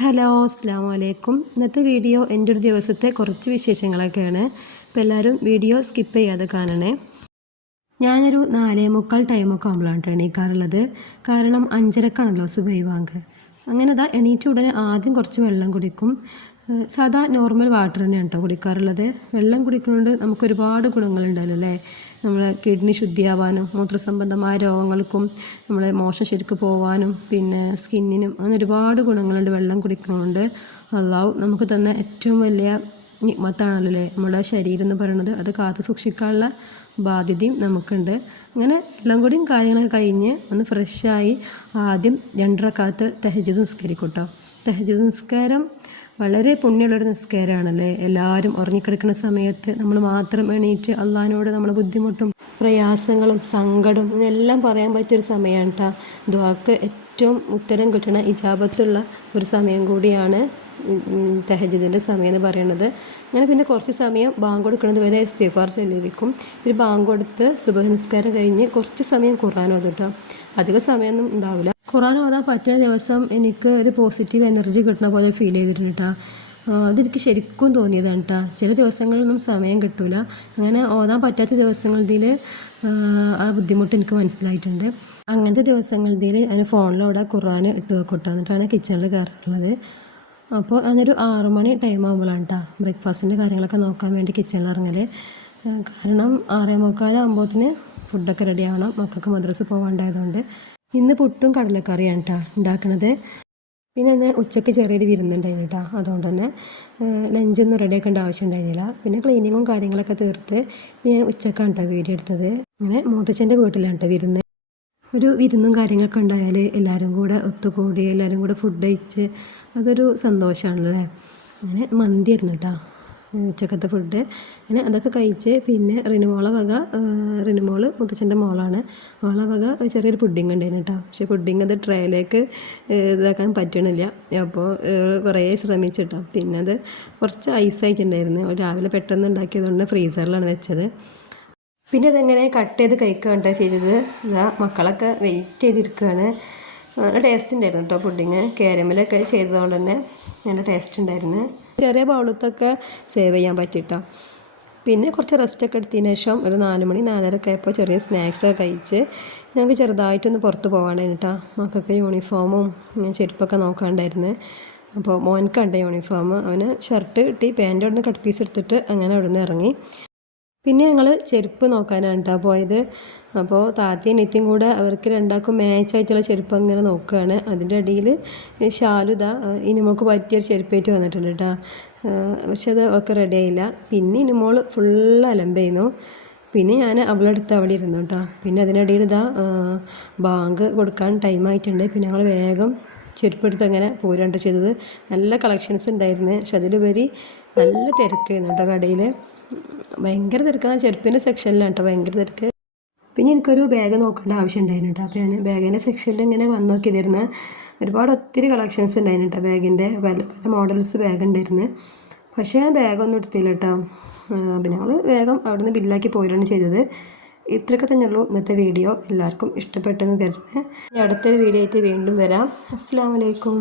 Hello അസ്സലാമു അലൈക്കും. ഇന്നത്തെ വീഡിയോ എൻ്റെ ഒരു ദിവസത്തെ കുറച്ച് വിശേഷങ്ങളൊക്കെയാണ്. അപ്പോൾ എല്ലാവരും വീഡിയോ സ്കിപ്പ് ചെയ്യാതെ കാണണേ. ഞാനൊരു 4:45 ടൈമൊക്കെ ആകുമ്പോഴാണ് എണീക്കാറുള്ളത്. കാരണം 5:30ക്കാണല്ലോ സുബഹി ബാങ്ക്. അങ്ങനെ എണീറ്റ ഉടനെ ആദ്യം കുറച്ച് വെള്ളം കുടിക്കും. സാധാ നോർമൽ വാട്ടർ തന്നെയാണ് കേട്ടോ കുടിക്കാറുള്ളത്. വെള്ളം കുടിക്കുന്നതുകൊണ്ട് നമുക്ക് ഒരുപാട് ഗുണങ്ങളുണ്ടല്ലോ അല്ലേ. നമ്മളെ കിഡ്നി ശുദ്ധിയാവാനും മൂത്രസംബന്ധമായ രോഗങ്ങൾക്കും നമ്മളെ മോശം ശരിക്ക് പോവാനും പിന്നെ സ്കിന്നിനും അങ്ങനെ ഒരുപാട് ഗുണങ്ങളുണ്ട് വെള്ളം കുടിക്കുന്നതുകൊണ്ട്. അള്ളാഹു നമുക്ക് തന്ന ഏറ്റവും വലിയ നിഅ്മത്താണല്ലോ അല്ലേ നമ്മുടെ ശരീരം എന്ന് പറയുന്നത്. അത് കാത്തു സൂക്ഷിക്കാനുള്ള ബാധ്യതയും നമുക്കുണ്ട്. അങ്ങനെ വെള്ളം കൂടിയും കാര്യങ്ങളൊക്കെ കഴിഞ്ഞ് ഒന്ന് ഫ്രഷായി ആദ്യം 2 റക്അത്ത് തഹജ്ജുദ് നിസ്കരിക്കും കേട്ടോ. തഹജ്ജുദ് നിസ്കാരം വളരെ പുണ്യമുള്ളൊരു നിസ്കാരമാണല്ലേ. എല്ലാവരും ഉറങ്ങിക്കിടക്കുന്ന സമയത്ത് നമ്മൾ മാത്രം എണീറ്റ് അള്ളാഹിനോട് നമ്മളെ ബുദ്ധിമുട്ടും പ്രയാസങ്ങളും സങ്കടവും ഇതെല്ലാം പറയാൻ പറ്റിയൊരു സമയമാണ് കേട്ടോ. ദുആക്ക് ഏറ്റവും ഉത്തരം കിട്ടണ ഇജാബത്തുള്ള ഒരു സമയം കൂടിയാണ് തഹജ്ജുദിൻ്റെ സമയം എന്ന് പറയുന്നത്. അങ്ങനെ പിന്നെ കുറച്ച് സമയം ബാങ്ക് കൊടുക്കുന്നത് വരെ ഇസ്തിഗ്ഫാർ ചൊല്ലിയിരിക്കും. ഒരു ബാങ്ക് കൊടുത്ത് സുബഹി നിസ്കാരം കഴിഞ്ഞ് കുറച്ച് സമയം ഖുർആൻ ഓതും കേട്ടോ. അധിക സമയമൊന്നും ഉണ്ടാവില്ല. ഖുർആൻ ഓതാൻ പറ്റുന്ന ദിവസം എനിക്ക് ഒരു പോസിറ്റീവ് എനർജി കിട്ടുന്ന പോലെ ഫീൽ ചെയ്തിട്ടുണ്ട് കേട്ടോ. അതെനിക്ക് ശരിക്കും തോന്നിയതാണ് കേട്ടോ. ചില ദിവസങ്ങളിലൊന്നും സമയം കിട്ടില്ല. അങ്ങനെ ഓതാൻ പറ്റാത്ത ദിവസങ്ങളിൽ ആ ബുദ്ധിമുട്ട് എനിക്ക് മനസ്സിലായിട്ടുണ്ട്. അങ്ങനത്തെ ദിവസങ്ങളിൽ അതിന് ഫോണിലൂടെ ഖുർആൻ ഇട്ട് വെക്കും കേട്ടോ. എന്നിട്ടാണ് കിച്ചണിൽ കയറാറുള്ളത്. അപ്പോൾ ഞാനൊരു 6 മണി ടൈം ആകുമ്പോഴാണ് കേട്ടോ ബ്രേക്ക്ഫാസ്റ്റിൻ്റെ കാര്യങ്ങളൊക്കെ നോക്കാൻ വേണ്ടി കിച്ചണിൽ ഇറങ്ങൽ. കാരണം 6:45 ആകുമ്പോഴത്തേന് ഫുഡൊക്കെ റെഡി ആവണം, മക്കൾക്ക് മദ്രസ പോകാണ്ടായതുകൊണ്ട്. ഇന്ന് പുട്ടും കടലക്കറിയാണ് കേട്ടോ ഉണ്ടാക്കുന്നത്. പിന്നെ ഇന്ന് ഉച്ചയ്ക്ക് ചെറിയൊരു വിരുന്നുണ്ടായിരുന്നു കേട്ടോ. അതുകൊണ്ട് തന്നെ ലഞ്ചൊന്നും റെഡി ആക്കേണ്ട ആവശ്യം ഉണ്ടായിരുന്നില്ല. പിന്നെ ക്ലീനിങ്ങും കാര്യങ്ങളൊക്കെ തീർത്ത് ഞാൻ ഉച്ചക്കാണ് കേട്ടോ വീഡിയോ എടുത്തത്. അങ്ങനെ മൂത്തച്ഛൻ്റെ വീട്ടിലാണ് കേട്ടോ വിരുന്ന്. ഒരു വിരുന്നും കാര്യങ്ങളൊക്കെ ഉണ്ടായാൽ എല്ലാവരും കൂടെ ഒത്തുകൂടി എല്ലാവരും കൂടെ ഫുഡ് കഴിച്ച് അതൊരു സന്തോഷമാണല്ലേ. അങ്ങനെ മന്തിയായിരുന്നു കേട്ടോ ഉച്ചക്കത്തെ ഫുഡ്. അങ്ങനെ അതൊക്കെ കഴിച്ച് പിന്നെ റിനുമോള് മുത്തച്ഛൻ്റെ മോളാണ്. മോളെ വക ചെറിയൊരു പുഡിങ് ഉണ്ടായിരുന്നു കേട്ടോ. പക്ഷേ പുഡിങ് അത് ട്രേയിലേക്ക് ഇതാക്കാൻ പറ്റണില്ല. അപ്പോൾ കുറേ ശ്രമിച്ചിട്ടോ. പിന്നെ അത് കുറച്ച് ഐസായിട്ടുണ്ടായിരുന്നു. രാവിലെ പെട്ടെന്ന് ഉണ്ടാക്കിയതുകൊണ്ട് ഫ്രീസറിലാണ് വെച്ചത്. പിന്നെ അതെങ്ങനെ കട്ട് ചെയ്ത് കഴിക്കുകയാണ് ചെയ്തത്. മക്കളൊക്കെ വെയിറ്റ് ചെയ്തിരിക്കുകയാണ്. നല്ല ടേസ്റ്റ് ഉണ്ടായിരുന്നു കേട്ടോ പുഡിങ്. കാരമലൊക്കെ ചെയ്തതുകൊണ്ട് തന്നെ നല്ല ടേസ്റ്റ് ഉണ്ടായിരുന്നു. ചെറിയ ബൗളത്തൊക്കെ സേവ് ചെയ്യാൻ പറ്റിട്ടോ. പിന്നെ കുറച്ച് റെസ്റ്റൊക്കെ എടുത്തതിന് ശേഷം ഒരു 4 മണി 4:30 ആയപ്പോൾ ചെറിയ സ്നാക്സൊക്കെ കഴിച്ച് ഞങ്ങൾക്ക് ചെറുതായിട്ടൊന്ന് പുറത്ത് പോകാണ്ടായിരുന്നു കേട്ടോ. മക്കൾക്ക് യൂണിഫോമും ചെരുപ്പൊക്കെ നോക്കാണ്ടായിരുന്നു. അപ്പോൾ മോൻക്കുണ്ട് യൂണിഫോം. അവന് ഷർട്ട് കിട്ടി, പാൻ്റ് അവിടെ നിന്ന് കട്ട് പീസ് എടുത്തിട്ട് അങ്ങനെ അവിടെ നിന്ന് ഇറങ്ങി. പിന്നെ ഞങ്ങൾ ചെരുപ്പ് നോക്കാനാണ് കേട്ടോ പോയത്. അപ്പോൾ താത്തയും നെത്തിയും കൂടെ അവർക്ക് രണ്ടാൾക്കും മാച്ചായിട്ടുള്ള ചെരുപ്പ് അങ്ങനെ നോക്കുകയാണ്. അതിൻ്റെ ഇടയിൽ ഷാലുദ ഇനിമോൾക്ക് പറ്റിയൊരു ചെരുപ്പായിട്ട് വന്നിട്ടുണ്ട് കേട്ടോ. പക്ഷെ അത് ഒക്കെ റെഡി ആയില്ല. പിന്നെ ഇനിമോൾ ഫുള്ള് അലമ്പായിരുന്നു. പിന്നെ ഞാൻ അവളെടുത്ത് അവിടെ ഇരുന്നു കേട്ടോ. പിന്നെ അതിനിടയിൽ ബാങ്ക് കൊടുക്കാൻ ടൈമായിട്ടുണ്ട്. പിന്നെ ഞങ്ങൾ വേഗം ചെരുപ്പെടുത്ത് അങ്ങനെ പോരാണ്ട് ചെയ്തത്. നല്ല കളക്ഷൻസ് ഉണ്ടായിരുന്നു. പക്ഷെ അതിലുപരി നല്ല തിരക്കായിരുന്നു കേട്ടോ കടയിൽ. ഭയങ്കര തിരക്കാണ്. ചെരുപ്പിൻ്റെ സെക്ഷനിലാണ് കേട്ടോ ഭയങ്കര തിരക്ക്. പിന്നെ എനിക്കൊരു ബാഗ് നോക്കേണ്ട ആവശ്യം ഉണ്ടായിരുന്നു കേട്ടോ. അപ്പോൾ ഞാൻ ബാഗിൻ്റെ സെക്ഷനിൽ ഇങ്ങനെ വന്ന് നോക്കിയതായിരുന്നു. ഒത്തിരി കളക്ഷൻസ് ഉണ്ടായിരുന്നു കേട്ടോ ബാഗിൻ്റെ. പല മോഡൽസ് ബാഗ് ഉണ്ടായിരുന്നു. പക്ഷേ ഞാൻ ബാഗൊന്നും എടുത്തില്ല കേട്ടോ. പിന്നെ ഞങ്ങൾ വേഗം അവിടെ നിന്ന് ബില്ലാക്കി പോയാണ് ചെയ്തത്. ഇത്രയൊക്കെ തന്നെയുള്ളൂ ഇന്നത്തെ വീഡിയോ. എല്ലാവർക്കും ഇഷ്ടപ്പെട്ടെന്ന് കരുതുന്നു. അടുത്തൊരു വീഡിയോ ആയിട്ട് വീണ്ടും വരാം. അസ്സലാമു അലൈക്കും.